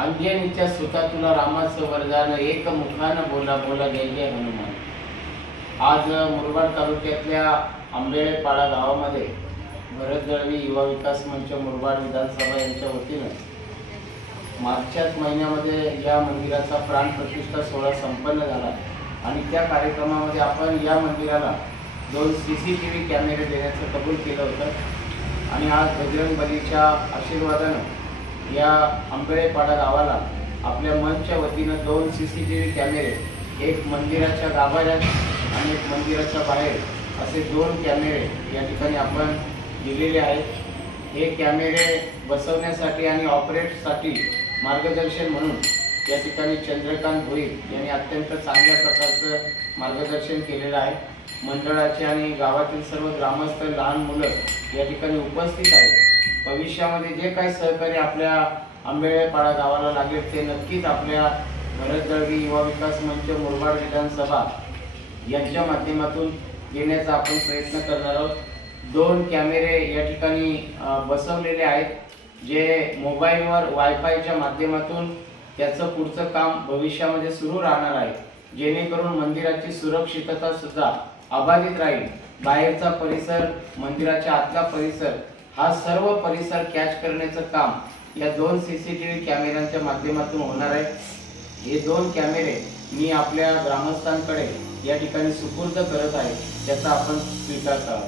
अंजनीच्या सुता तुला रामाचं वरदान, एक मुखानं बोला बोला जय जय हनुमान। आज मुरबाड तालुक्यातल्या आंबेळेपाडा गावामध्ये भरत दळवी युवा विकास मंच मुरबाड विधानसभा यांच्या वतीनं मागच्याच महिन्यामध्ये या मंदिराचा प्राण प्रतिष्ठा सोहळा संपन्न झाला आणि त्या कार्यक्रमामध्ये आपण या मंदिराला 2 CCTV कॅमेरे देण्याचं कबूल केलं होतं आणि आज बजरंग बलीच्या आशीर्वादानं या आंबेळेपाडा गावाला आपल्या मंचच्या वतीनं 2 CCTV कॅमेरे, एक मंदिराच्या गाभाऱ्यात आणि एक मंदिराच्या बाहेर असे 2 कॅमेरे या ठिकाणी आपण दिलेले आहेत। हे कॅमेरे बसवण्यासाठी आणि ऑपरेटसाठी मार्गदर्शन म्हणून या ठिकाणी चंद्रकांत भोईर यांनी अत्यंत चांगल्या प्रकारचं मार्गदर्शन केलेलं आहे। मंडळाचे आणि गावातील सर्व ग्रामस्थ, लहान मुलं या ठिकाणी उपस्थित आहेत। भविष्यामध्ये जे काही सहकार्य आपल्या आंबेळेपाडा गावाला लागेल ते नक्कीच आपल्या भरत दळवी युवा विकास मंच मुरबाड विधानसभा यांच्या माध्यमातून देण्याचा आपण प्रयत्न करणार आहोत। 2 कॅमेरे या ठिकाणी बसवलेले आहेत, जे मोबाईलवर वायफायच्या माध्यमातून त्याचं पुढचं काम भविष्यामध्ये सुरू राहणार आहे, जेणेकरून मंदिराची सुरक्षितता सुद्धा अबाधित राहील। बाहेरचा परिसर, मंदिराच्या आतला परिसर, हा सर्व परिसर कॅच करण्याचं काम या 2 CCTV कॅमेऱ्यांच्या माध्यमातून होणार आहे। हे 2 कॅमेरे मी आपल्या ग्रामस्थांकडे या ठिकाणी सुपूर्द करत आहे, त्याचा आपण स्वीकार करा।